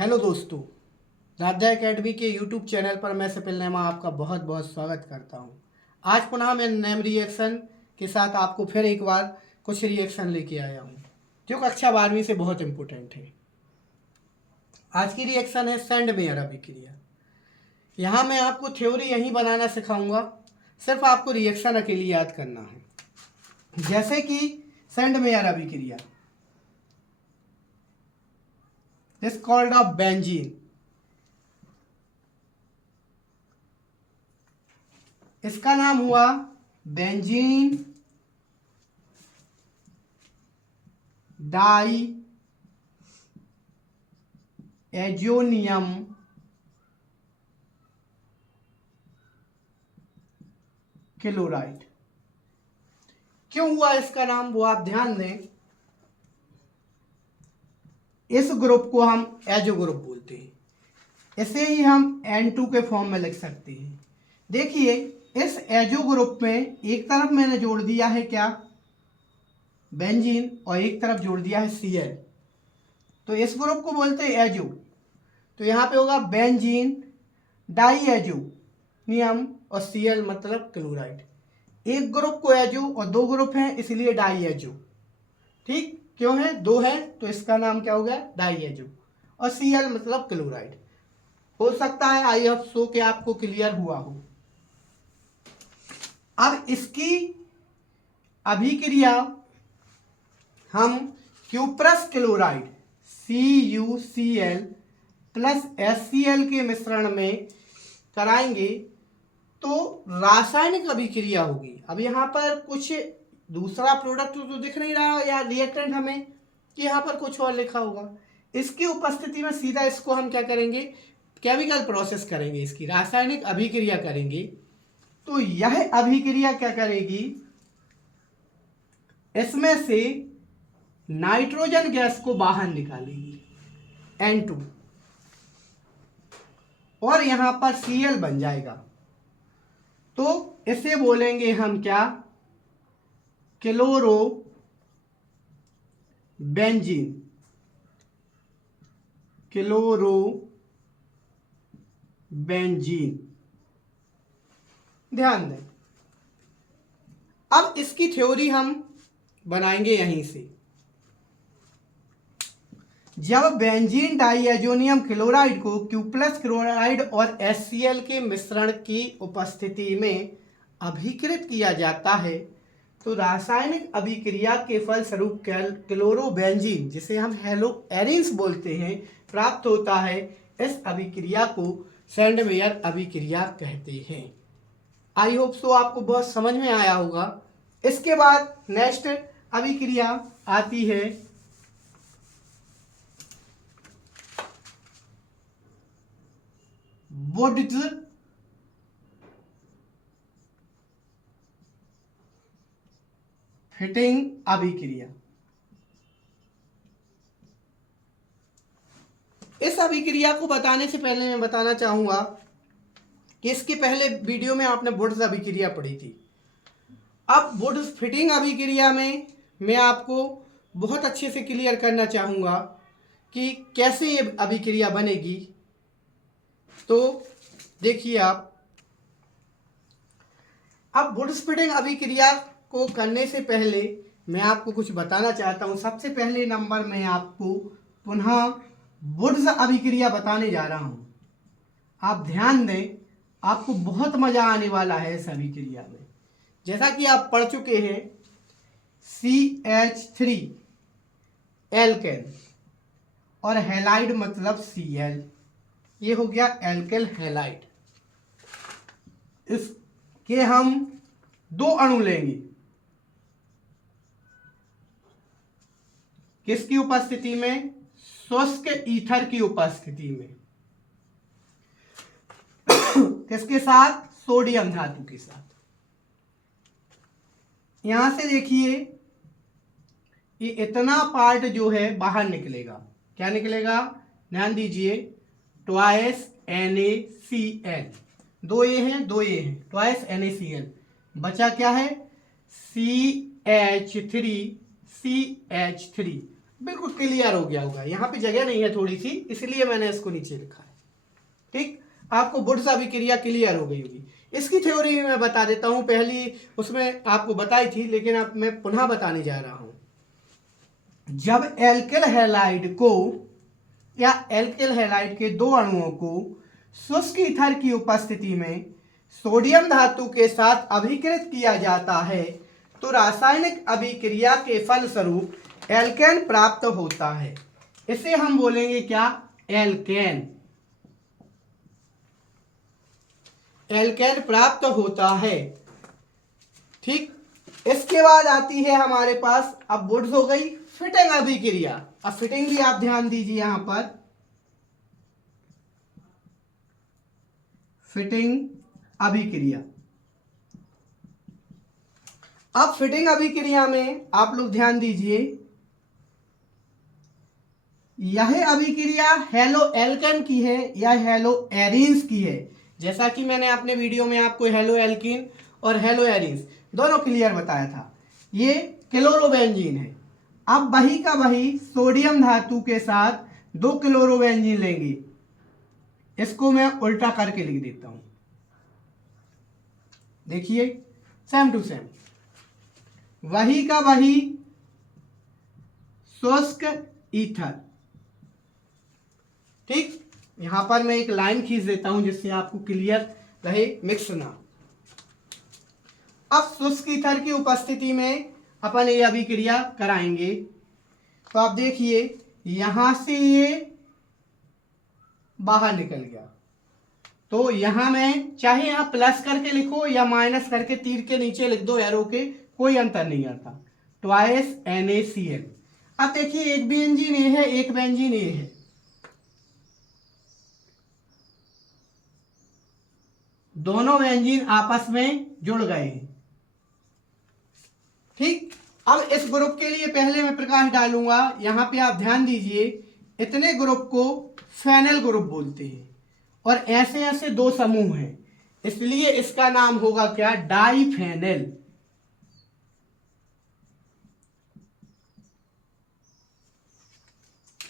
Hello दोस्तों, Radha academy के YouTube channel पर मैं सपिल नेमा आपका बहुत बहुत स्वागत करता हूं। आज पुनः मैं नेम रिएक्शन के साथ आपको फिर एक बार कुछ रिएक्शन लेके आया हूं जो कक्षा 12वीं से बहुत इम्पोर्टेंट है। आज की रिएक्शन है सैंडमेयर अभिक्रिया। यहाँ मैं आपको थ्योरी यहीं बनाना सिखाऊंगा, सिर्फ आपको रिएक्शन अकेली याद करना है। जैसे कि सैंडमेयर अभिक्रिया is called of बेंजीन। इसका नाम हुआ बेंजीन डाई एजोनियम क्लोराइड। क्यों हुआ इसका नाम वो आप ध्यान दें। इस ग्रुप को हम एजो ग्रुप बोलते हैं, इसे ही हम N2 के फॉर्म में लिख सकते हैं। देखिए इस एजो ग्रुप में एक तरफ मैंने जोड़ दिया है क्या, बेंजीन, और एक तरफ जोड़ दिया है Cl, तो इस ग्रुप को बोलते हैं एजो। तो यहाँ पे होगा बेंजीन डाई एजोनियम और Cl मतलब क्लोराइड। एक ग्रुप को एजो और दो ग्रुप हैं इसलिए डाई एजो। ठीक, क्यों है, दो है तो इसका नाम क्या हो गया, डाई एजो, और Cl मतलब क्लोराइड। हो सकता है आई होप सो कि आपको क्लियर हुआ हो। अब इसकी अभिक्रिया हम cuprous chloride CuCl plus HCl के मिश्रण में कराएंगे तो रासायनिक अभिक्रिया होगी। अब यहाँ पर कुछ दूसरा प्रोडक्ट तो दिख नहीं रहा या रिएक्टेंट हमें कि यहाँ पर कुछ और लिखा होगा। इसकी उपस्थिति में सीधा इसको हम क्या करेंगे, केमिकल प्रोसेस करेंगे, इसकी रासायनिक अभिक्रिया करेंगे। तो यह अभिक्रिया क्या करेगी, इसमें से नाइट्रोजन गैस को बाहर निकालेगी N2, और यहां पर Cl बन जाएगा। तो इसे बोलेंगे हम क्या, क्लोरो बेंजीन। क्लोरो बेंजीन, ध्यान दें। अब इसकी थ्योरी हम बनाएंगे यहीं से। जब बेंजीन डाइएजोनियम क्लोराइड को क्यूप्लस क्लोराइड और HCl के मिश्रण की उपस्थिति में अभिकृत किया जाता है तो रासायनिक अभिक्रिया के फलस्वरूप क्लोरोबेंजीन, जिसे हम हेलो एरिन्स बोलते हैं, प्राप्त होता है। इस अभिक्रिया को सैंडमेयर अभिक्रिया कहते हैं। आई होप सो आपको बहुत समझ में आया होगा। इसके बाद नेक्स्ट अभिक्रिया आती है वुड्स फिटिंग अभिक्रिया। इस अभिक्रिया को बताने से पहले मैं बताना चाहूंगा कि इसके पहले वीडियो में आपने वुड्स अभिक्रिया पढ़ी थी। अब वुड्स फिटिंग अभिक्रिया में मैं आपको बहुत अच्छे से क्लियर करना चाहूंगा कि कैसे ये अभिक्रिया बनेगी। तो देखिए आप, अब वुड्स फिटिंग अभिक्रिया को करने से पहले मैं आपको कुछ बताना चाहता हूं। सबसे पहले नंबर में आपको पुनः वुड्स अभिक्रिया बताने जा रहा हूं। आप ध्यान दें, आपको बहुत मजा आने वाला है इस अभिक्रिया में। जैसा कि आप पढ़ चुके हैं CH3 एल्केन और हैलाइड मतलब Cl, ये हो गया एल्केल हैलाइड। इसके हम दो अणु लेंगे, किसकी उपस्थिति में, शुष्क ईथर की उपस्थिति में। किसके साथ, सोडियम धातु के साथ। यहां से देखिए ये इतना पार्ट जो है बाहर निकलेगा। क्या निकलेगा, ध्यान दीजिए, ट्वाइस NaCl, दो ये हैं दो ये हैं, ट्वाइस NaCl। बचा क्या है, CH3। बिल्कुल क्लियर हो गया होगा। यहाँ पे जगह नहीं है थोड़ी सी, इसलिए मैंने इसको नीचे लिखा है। ठीक, आपको वुड्स अभिक्रिया क्लियर हो गई होगी। इसकी थ्योरी भी मैं बता देता हूँ, पहली उसमें आपको बताई थी लेकिन अब मैं पुनः बताने जा रहा हूँ। जब एल्किल हैलाइड को या एल्किल हैलाइड के दो अणुओं को शुष्क ईथर की उपस्थिति में सोडियम धातु के साथ अभिकृत किया जाता है तो रासायनिक अभिक्रिया के फलस्वरूप एल्केन प्राप्त होता है। इसे हम बोलेंगे क्या? एल्केन। एल्केन प्राप्त होता है। ठीक, इसके बाद आती है हमारे पास, अब वुड्स हो गई, फिटिंग अभिक्रिया। अब फिटिंग भी आप ध्यान दीजिए यहां पर, फिटिंग अभिक्रिया। अब फिटिंग अभिक्रिया में आप लोग ध्यान दीजिए, यह अभिक्रिया हेलो एल्केन की है या हेलो एरीन्स की है। जैसा कि मैंने अपने वीडियो में आपको हेलो एल्कीन और हेलो एरीन्स दोनों क्लियर बताया था। ये क्लोरोबेंजीन है। अब वही का वही सोडियम धातु के साथ दो क्लोरोबेंजीन लेंगे। इसको मैं उल्टा करके लिख देता हूं, देखिए सेम टू सेम, वही का वही शुष्क ईथर। ठीक, यहां पर मैं एक लाइन खींच देता हूं जिससे आपको क्लियर रहे, मिक्स ना। अब शुष्क ईथर की उपस्थिति में अपन ये अभिक्रिया कराएंगे। तो आप देखिए यहां से ये बाहर निकल गया, तो यहां में चाहे यहां प्लस करके लिखो या माइनस करके तीर के नीचे लिख दो एरो के, कोई अंतर नहीं आता। Twice NaCl। अब देखिए एक बेंजीन ए है, एक बेंजीन ए है, दोनों बेंजीन आपस में जुड़ गए हैं। ठीक, अब इस ग्रुप के लिए पहले मैं प्रकाश डालूंगा। यहां पे आप ध्यान दीजिए, इतने ग्रुप को फेनल ग्रुप बोलते हैं और ऐसे ऐसे दो समूह हैं, इसलिए इसका नाम होगा क्या? डाइफेनल।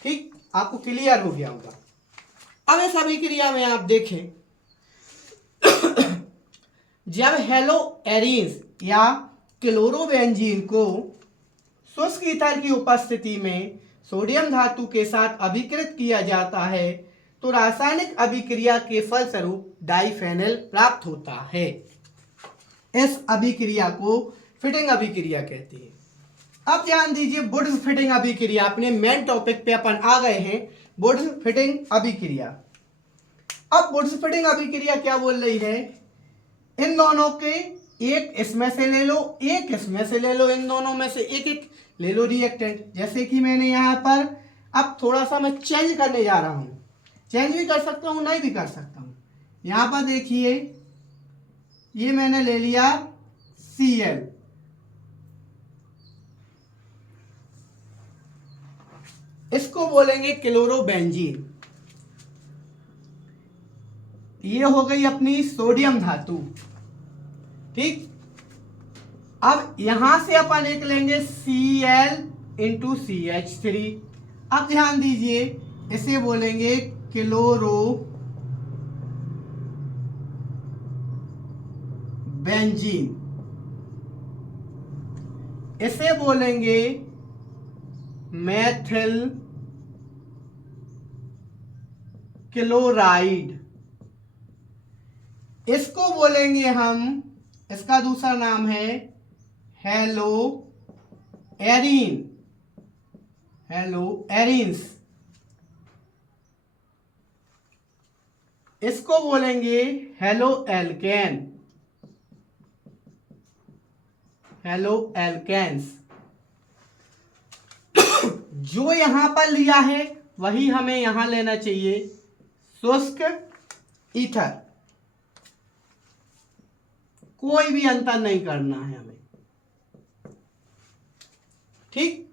ठीक, आपको क्लियर हो गया होगा। अब इस अभिक्रिया में आप देखें, जब हेलो एरीन्स या क्लोरोबेंजीन को शुष्क ईथर की उपस्थिति में सोडियम धातु के साथ अभिकृत किया जाता है तो रासायनिक अभिक्रिया के फलस्वरूप डाइफेनल प्राप्त होता है। इस अभिक्रिया को फिटिंग अभिक्रिया कहते हैं। अब ध्यान दीजिए, वुड्स फिटिंग अभिक्रिया, अपने मेन टॉपिक पे अपन आ गए हैं, वुड्स फिटिंग अभिक्रिया। अब वुड्स फिटिंग अभिक्रिया क्या बोल रही है? इन दोनों के एक इसमें से ले लो, एक इसमें से ले लो, इन दोनों में से एक एक ले लो रिएक्टेंट। जैसे कि मैंने यहाँ पर अब थोड़ा सा मैं चेंज करने जा रहा हूँ, चेंज भी कर सकता हूँ नहीं भी कर सकता हूँ। यहाँ पर देखिए ये मैंने ले लिया Cl, इसको बोलेंगे क्लोरोबेंजीन। ये हो गई अपनी सोडियम धातु। ठीक, अब यहां से अपन एक लेंगे Cl इंटू CH3। अब ध्यान दीजिए, इसे बोलेंगे क्लोरोबेंजीन, इसे बोलेंगे मेथिल क्लोराइड, इसको बोलेंगे हम, इसका दूसरा नाम है हेलो एरीन, हेलो एरीन्स, इसको बोलेंगे हेलो एल्केन, हेलो एल्केन्स। जो यहां पर लिया है वही हमें यहां लेना चाहिए, शुष्क ईथर, कोई भी अंतर नहीं करना है हमें। ठीक,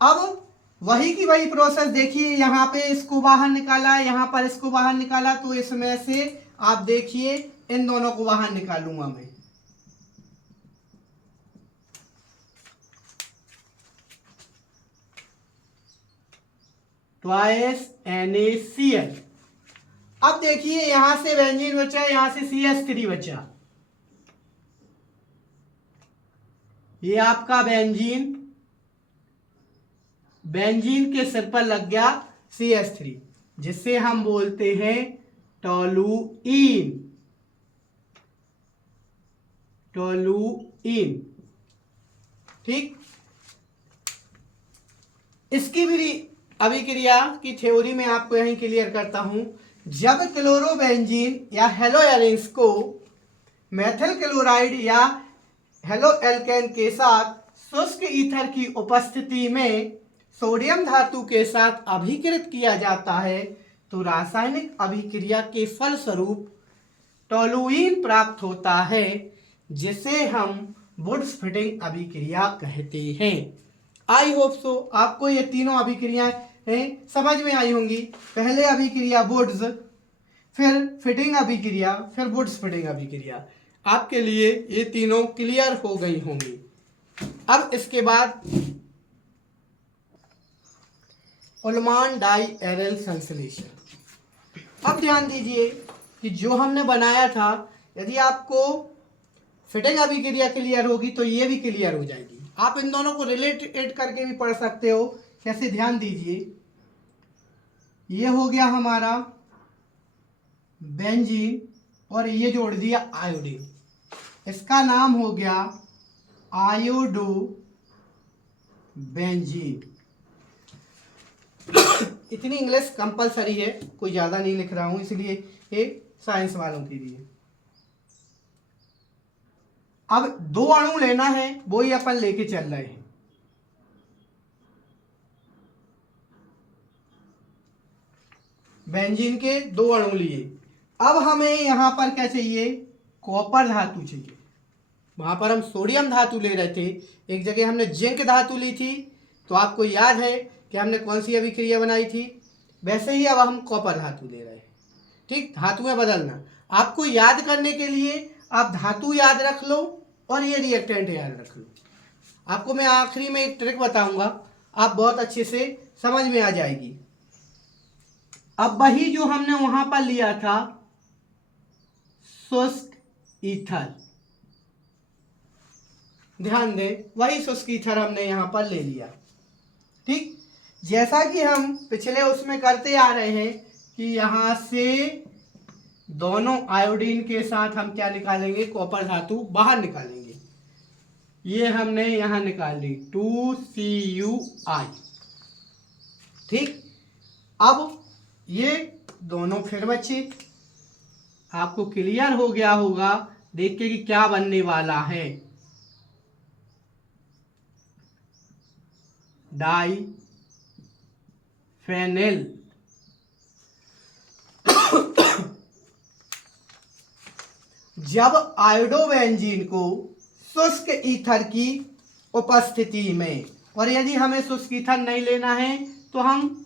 अब वही की वही प्रोसेस देखिए, यहां पे इसको बाहर निकाला, यहां पर इसको बाहर निकाला, तो इसमें से आप देखिए इन दोनों को बाहर निकालूंगा मैं। Twice NaCl। अब देखिए यहां से बेंजीन बचा, यहां से CH3 बचा, ये आपका बेंजीन के सिर पर लग गया CH3, जिससे हम बोलते हैं टोलुईन। ठीक, इसकी भी अभिक्रिया की थ्योरी में आपको यहीं क्लियर करता हूं। जब क्लोरोबेंजीन या हेलोएरिन्स को मेथिल क्लोराइड या हेलोएल्केन के साथ शुष्क ईथर की उपस्थिति में सोडियम धातु के साथ अभिकृत किया जाता है तो रासायनिक अभिक्रिया के फलस्वरूप टोलुईन प्राप्त होता है, जिसे हम वुड्स फिटिंग अभिक्रिया कहते हैं। आई होप सो आपको ये तीनों अभिक्रियाएं समझ में आई होंगी। पहले अभिक्रिया वुड्स, फिर फिटिंग अभिक्रिया, फिर वुड्स फिटिंग अभिक्रिया। आपके लिए ये तीनों क्लियर हो गई होंगी। अब इसके बाद उल्मान डाई एरल संश्लेषण। अब ध्यान दीजिए कि जो हमने बनाया था, यदि आपको फिटिंग अभिक्रिया क्लियर होगी तो ये भी क्लियर हो जाएगी। आप इन दोनों को रिलेटेड करके भी पढ़ सकते हो। कैसे, ध्यान दीजिए, ये हो गया हमारा बेंजीन और ये जोड़ दिया आयोडीन, इसका नाम हो गया आयोडो बेंजीन। इतनी इंग्लिश कंपलसरी है, कोई ज़्यादा नहीं लिख रहा हूं, इसलिए ये साइंस वालों के लिए। अब दो अणु लेना है, वो ही अपन लेके चल रहे हैं। बेंजीन के दो अणु लिए। अब हमें यहां पर क्या चाहिए, कॉपर धातु चाहिए। वहां पर हम सोडियम धातु ले रहे थे, एक जगह हमने जिंक धातु ली थी, तो आपको याद है कि हमने कौन सी अभिक्रिया बनाई थी। वैसे ही अब हम कॉपर धातु ले रहे हैं। ठीक, धातु में बदलना। आपको याद करने के लिए आप धातु याद रख लो और ये रिएक्टेंट याद रख लो। आपको मैं आखिरी में एक ट्रिक बताऊंगा, आप बहुत अच्छे से समझ में आ जाएगी। अब वही जो हमने वहां पर लिया था शुष्क ईथर, ध्यान दें, वही शुष्क ईथर हमने यहां पर ले लिया। ठीक, जैसा कि हम पिछले उसमें करते आ रहे हैं कि यहां से दोनों आयोडीन के साथ हम क्या निकालेंगे, कॉपर धातु बाहर निकालेंगे। ये हमने यहां निकाल ली 2Cu। ठीक, अब ये दोनों फिर बचे। आपको क्लियर हो गया होगा देख के कि क्या बनने वाला है, डाई फेनिल। जब आयोडोबेंजीन को शुष्क ईथर की उपस्थिति में, और यदि हमें शुष्क ईथर नहीं लेना है तो हम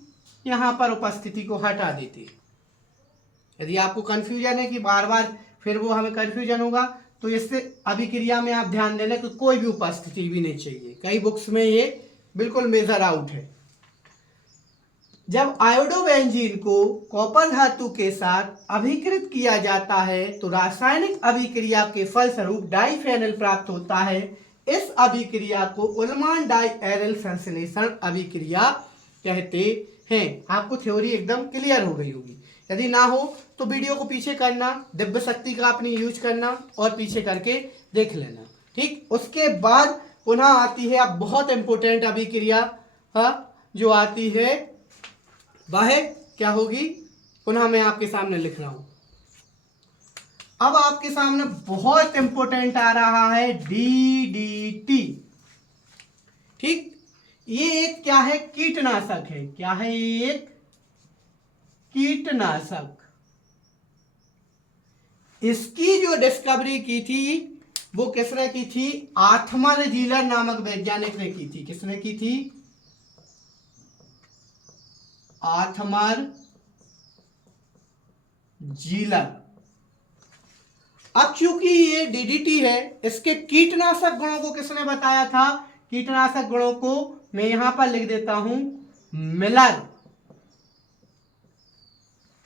यहां पर उपस्थिति को हटा देते हैं। यदि आपको कंफ्यूजन है कि बार बार फिर वो हमें कंफ्यूजन होगा, तो इससे अभिक्रिया में आप ध्यान देना कि कोई भी उपस्थिति भी नहीं चाहिए। कई बुक्स में ये बिल्कुल मेजर आउट है। जब आयोडोबेंजीन को कॉपर धातु के साथ अभिकृत किया जाता है तो रासायनिक अभिक्रिया के फलस्वरूप डाइफेनिल प्राप्त होता है। इस अभिक्रिया को उल्मान डाई एरल संश्लेषण अभिक्रिया कहते हैं। आपको थ्योरी एकदम क्लियर हो गई होगी। यदि ना हो तो वीडियो को पीछे करना, दिव्य शक्ति का अपनी यूज करना और पीछे करके देख लेना। ठीक, उसके बाद पुनः आती है अब बहुत इंपॉर्टेंट अभिक्रिया जो आती है, वह क्या होगी, पुनः मैं आपके सामने लिख रहा हूं। अब आपके सामने बहुत इंपॉर्टेंट आ रहा है DDT। ठीक, ये एक क्या है, कीटनाशक है। क्या है, एक कीटनाशक। इसकी जो डिस्कवरी की थी वो किसने की थी, आर्थमर जीलर नामक वैज्ञानिक ने की थी। किसने की थी, आर्थमर जीलर। अब चूंकि ये DDT है, इसके कीटनाशक गुणों को किसने बताया था, कीटनाशक गुणों को मैं यहां पर लिख देता हूं, मिलर।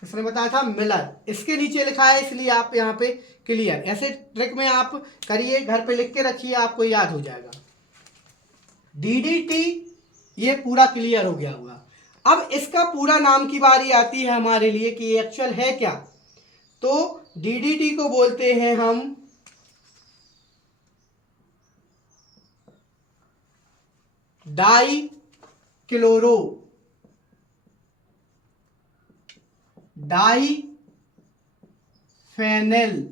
इसने बताया था मिलर, इसके नीचे लिखा है इसलिए आप यहाँ पे क्लियर। ऐसे ट्रिक में आप करिए, घर पे लिख के रखिए, आपको याद हो जाएगा। डीडीटी ये पूरा क्लियर हो गया होगा। अब इसका पूरा नाम की बारी आती है हमारे लिए कि ये एक्चुअल है क्या। तो डीडीटी को बोलते हैं हम डाई फेनेल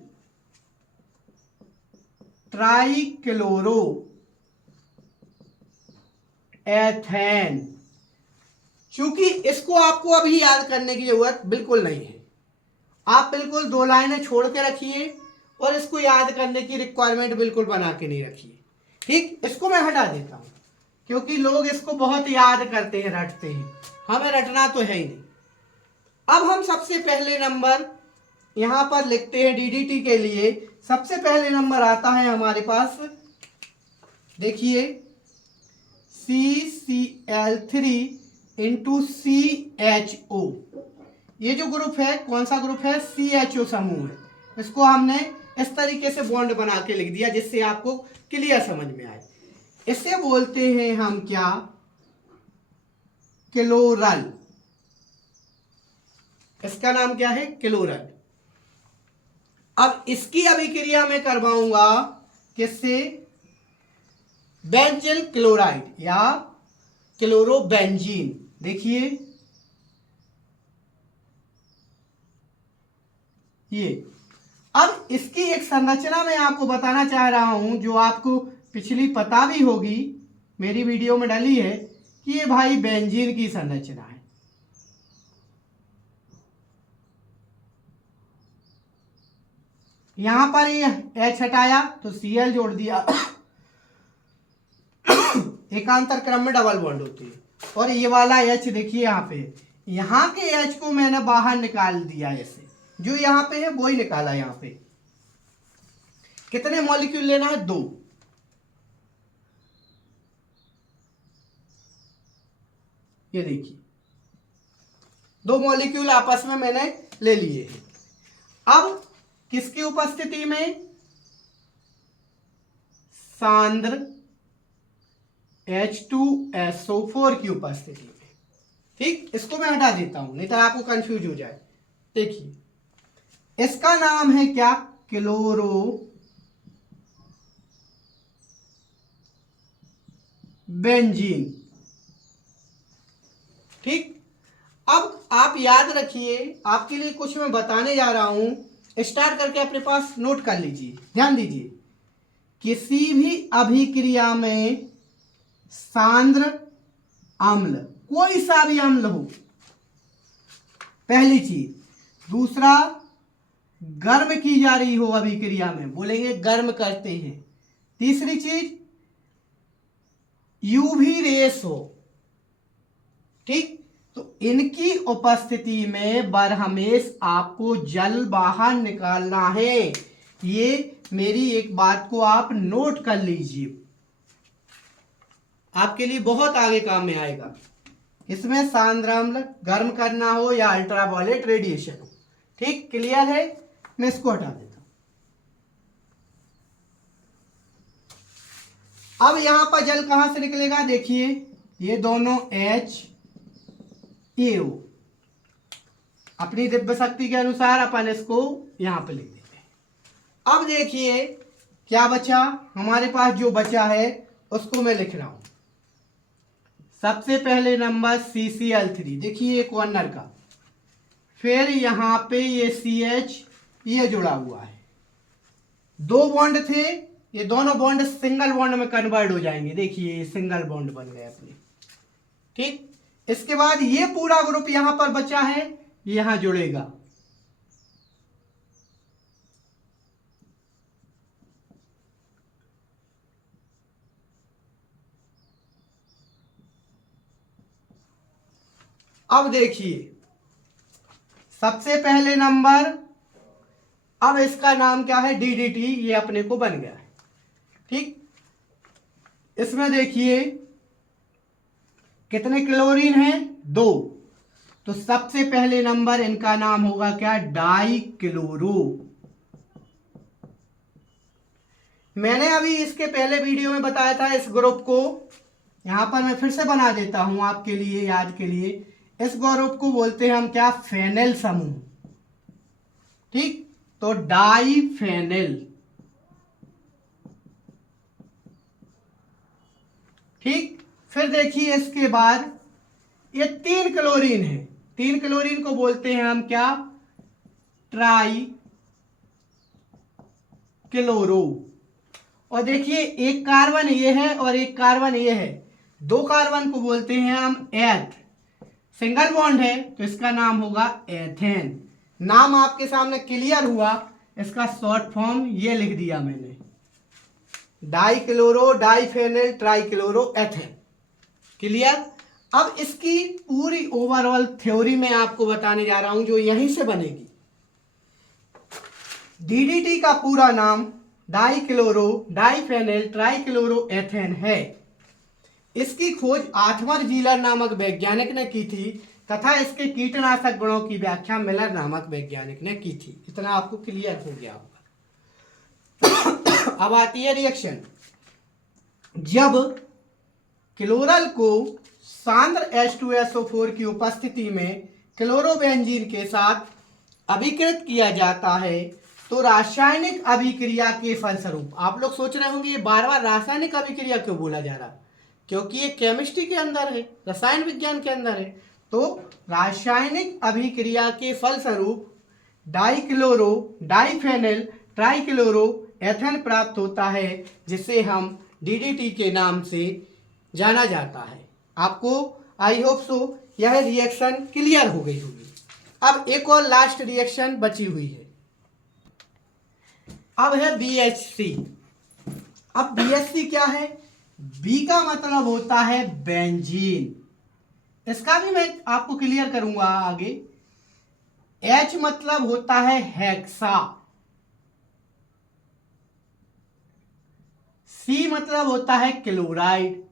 ट्राइक्लोरो एथेन। चूंकि इसको आपको अभी याद करने की जरूरत बिल्कुल नहीं है, आप बिल्कुल 2 लाइनें छोड़ के रखिए और इसको याद करने की रिक्वायरमेंट बिल्कुल बना के नहीं रखिए। ठीक, इसको मैं हटा देता हूं क्योंकि लोग इसको बहुत याद करते हैं, रटते हैं, हमें रटना तो है ही नहीं। अब हम सबसे पहले नंबर यहां पर लिखते हैं डीडीटी के लिए। सबसे पहले नंबर आता है हमारे पास, देखिए CCl3 इंटू CHO। ये जो ग्रुप है कौन सा ग्रुप है, CHO समूह है। इसको हमने इस तरीके से बॉन्ड बना के लिख दिया जिससे आपको क्लियर समझ में आए। इसे बोलते हैं हम क्या, क्लोरल। इसका नाम क्या है, क्लोरल। अब इसकी अभिक्रिया में करवाऊंगा किससे, बेंजिल क्लोराइड या क्लोरोबेंजीन। देखिए ये, अब इसकी एक संरचना मैं आपको बताना चाह रहा हूं जो आपको पिछली पता भी होगी, मेरी वीडियो में डाली है कि ये भाई बेंजीन की संरचना है। यहां पर ये H हटाया तो Cl जोड़ दिया, एकांतर क्रम में डबल बॉन्ड होती है। और ये वाला H देखिए यहाँ पे, यहाँ के H को मैंने बाहर निकाल दिया ऐसे, जो यहाँ पे है वही निकाला। यहाँ पे कितने मॉलिक्यूल लेना है, 2। ये देखिए 2 मॉलिक्यूल आपस में मैंने ले लिए हैं। अब किसकी उपस्थिति में, सांद्र H2SO4 की उपस्थिति में। ठीक, इसको मैं हटा देता हूं नहीं तो आपको कंफ्यूज हो जाए। देखिए इसका नाम है क्या, क्लोरो बेंजीन। ठीक, अब आप याद रखिए, आपके लिए कुछ मैं बताने जा रहा हूं, स्टार्ट करके अपने पास नोट कर लीजिए, ध्यान दीजिए। किसी भी अभिक्रिया में सांद्र अम्ल, कोई सा भी अम्ल हो, पहली चीज। दूसरा, गर्म की जा रही हो अभिक्रिया में, बोलेंगे गर्म करते हैं। तीसरी चीज, यूवी रेस हो। ठीक, तो इनकी उपस्थिति में बरहमेश आपको जल बाहर निकालना है। ये मेरी एक बात को आप नोट कर लीजिए, आपके लिए बहुत आगे काम में आएगा। इसमें सांद्र अम्ल गर्म करना हो या अल्ट्रावायलेट रेडिएशन हो। ठीक, क्लियर है, मैं इसको हटा देता हूं। अब यहां पर जल कहां से निकलेगा, देखिए ये दोनों HAO अपनी दिव्य शक्ति के अनुसार अपन इसको यहां पे लिख देते हैं। अब देखिए क्या बचा हमारे पास, जो बचा है उसको मैं लिख रहा हूं। सबसे पहले नंबर CCl3, देखिए एक कॉर्नर का, फिर यहां पे ये CH ये जुड़ा हुआ है। 2 बॉन्ड थे, ये दोनों बॉन्ड सिंगल बॉन्ड में कन्वर्ट हो जाएंगे। देखिए ये सिंगल बॉन्ड बन गए अपने। ठीक, इसके बाद ये पूरा ग्रुप यहां पर बचा है, यहां जुड़ेगा। अब देखिए सबसे पहले नंबर, अब इसका नाम क्या है, DDT, ये अपने को बन गया है। ठीक, इसमें देखिए कितने क्लोरीन हैं, 2। तो सबसे पहले नंबर इनका नाम होगा क्या, डाइक्लोरो। मैंने अभी इसके पहले वीडियो में बताया था इस ग्रुप को, यहां पर मैं फिर से बना देता हूं आपके लिए याद के लिए। इस ग्रुप को बोलते हैं हम क्या, फेनेल समूह। ठीक, तो डाइफेनेल। ठीक, फिर देखिए इसके बाद ये 3 क्लोरीन है, 3 क्लोरीन को बोलते हैं हम क्या, ट्राई क्लोरो। और देखिए एक कार्बन ये है और एक कार्बन ये है, 2 कार्बन को बोलते हैं हम एथ। सिंगल बॉन्ड है तो इसका नाम होगा एथेन। नाम आपके सामने क्लियर हुआ, इसका शॉर्ट फॉर्म ये लिख दिया मैंने, डाइक्लोरो डाइफेनेल ट्राइक्लोरो एथेन। क्लियर। अब इसकी पूरी ओवरऑल थ्योरी में आपको बताने जा रहा हूं जो यहीं से बनेगी। डीडीटी का पूरा नाम डाइक्लोरो डाइफेनेल ट्राइक्लोरो एथेन है। इसकी खोज आर्थर जीलर नामक वैज्ञानिक ने की थी तथा इसके कीटनाशक गुणों की व्याख्या मिलर नामक वैज्ञानिक ने की थी। इतना आपको क्लियर हो गया होगा। अब आती है रिएक्शन। जब क्लोरल को सांद्र H2SO4 की उपस्थिति में क्लोरोबेंजीन के साथ अभिकृत किया जाता है तो रासायनिक अभिक्रिया के फलस्वरूप, आप लोग सोच रहे होंगे ये बार बार रासायनिक अभिक्रिया क्यों बोला जा रहा, क्योंकि ये केमिस्ट्री के अंदर है, रसायन विज्ञान के अंदर है। तो रासायनिक अभिक्रिया के फलस्वरूप डाइक्लोरो डाइफेनेल ट्राइक्लोरो एथेन प्राप्त होता है, जिसे हम डीडीटी के नाम से जाना जाता है। आपको आई होप सो यह रिएक्शन क्लियर हो गई होगी। अब एक और लास्ट रिएक्शन बची हुई है, अब है BHC। अब BHC क्या है, बी का मतलब होता है बेंजीन, इसका भी मैं आपको क्लियर करूंगा आगे। H मतलब होता है हेक्सा, C मतलब होता है क्लोराइड।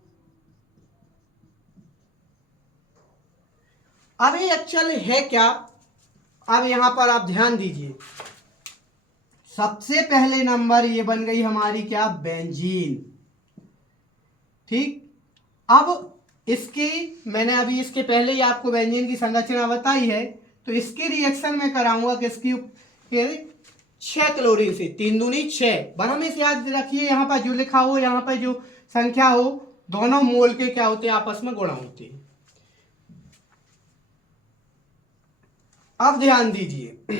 अब ये एक्चुअल है क्या, अब यहां पर आप ध्यान दीजिए। सबसे पहले नंबर ये बन गई हमारी क्या, बेंजीन। ठीक, अब इसकी मैंने अभी इसके पहले ही आपको बेंजीन की संरचना बताई है, तो इसकी रिएक्शन में कराऊंगा किसकी, 6 क्लोरीन से, 3 दूनी 6। बस हमें याद रखिए यहाँ पर जो लिखा हो, यहाँ पर जो संख्या हो, दोनों मोल के क्या होते हैं, आपस में गुणा होते हैं। अब ध्यान दीजिए,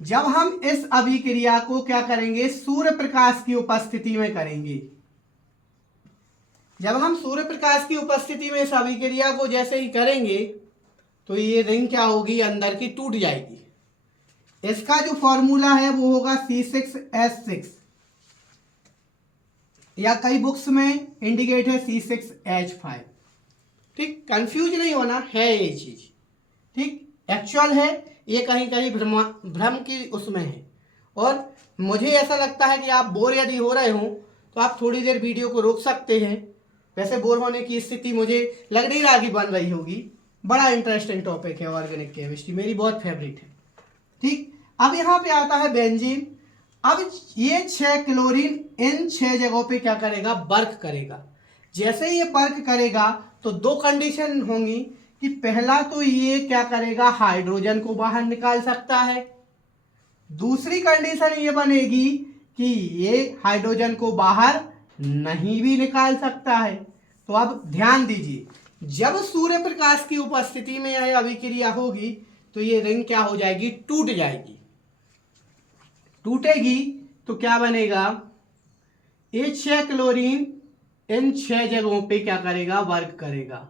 जब हम इस अभिक्रिया को क्या करेंगे, सूर्य प्रकाश की उपस्थिति में करेंगे। जब हम सूर्य प्रकाश की उपस्थिति में इस अभिक्रिया को जैसे ही करेंगे तो ये रिंग क्या होगी, अंदर की टूट जाएगी। इसका जो फॉर्मूला है वो होगा C6H6, या कई बुक्स में इंडिकेट है C6H5। ठीक, कंफ्यूज नहीं होना है ये चीज। ठीक, एक्चुअल है, ये कहीं कहीं भ्रम की उसमें है। और मुझे ऐसा लगता है कि आप बोर यदि हो रहे हो तो आप थोड़ी देर वीडियो को रोक सकते हैं। वैसे बोर होने की स्थिति मुझे लग नहीं रहा कि बन रही होगी, बड़ा इंटरेस्टिंग टॉपिक है ऑर्गेनिक केमिस्ट्री, मेरी बहुत फेवरेट है। ठीक, अब यहाँ पे आता है बेंजीन। अब ये 6 क्लोरीन इन 6 जगहों पे क्या करेगा, वर्क करेगा। जैसे ये वर्क करेगा तो 2 कंडीशन होंगी कि पहला तो ये क्या करेगा, हाइड्रोजन को बाहर निकाल सकता है। दूसरी कंडीशन ये बनेगी कि ये हाइड्रोजन को बाहर नहीं भी निकाल सकता है। तो अब ध्यान दीजिए, जब सूर्य प्रकाश की उपस्थिति में यह अभिक्रिया होगी तो ये रिंग क्या हो जाएगी, टूट जाएगी। टूटेगी तो क्या बनेगा, ये 6 क्लोरीन इन 6 जगहों पे क्या करेगा, वर्क करेगा।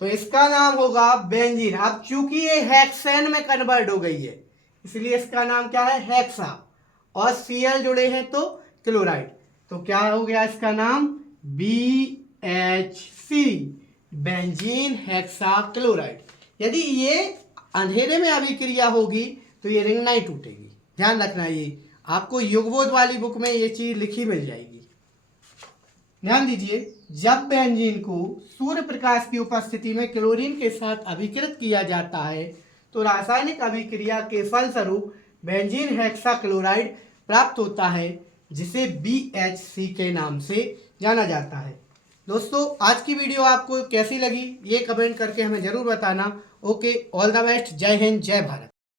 तो इसका नाम होगा बेंजीन। अब चूंकि ये हेक्सेन में कन्वर्ट हो गई है इसलिए इसका नाम क्या है, हेक्सा, और Cl जुड़े हैं तो क्लोराइड, तो क्या हो गया इसका नाम, BHC, बेंजीन हेक्सा क्लोराइड। यदि ये अंधेरे में अभिक्रिया होगी तो ये रिंग नहीं टूटेगी। ध्यान रखना, ये आपको युगबोध वाली बुक में ये चीज लिखी मिल जाएगी। ध्यान दीजिए, जब बेंजीन को सूर्य प्रकाश की उपस्थिति में क्लोरीन के साथ अभिकृत किया जाता है तो रासायनिक अभिक्रिया के फलस्वरूप बेंजीन हेक्साक्लोराइड प्राप्त होता है, जिसे BHC के नाम से जाना जाता है। दोस्तों, आज की वीडियो आपको कैसी लगी ये कमेंट करके हमें ज़रूर बताना। ओके, ऑल द बेस्ट, जय हिंद, जय भारत।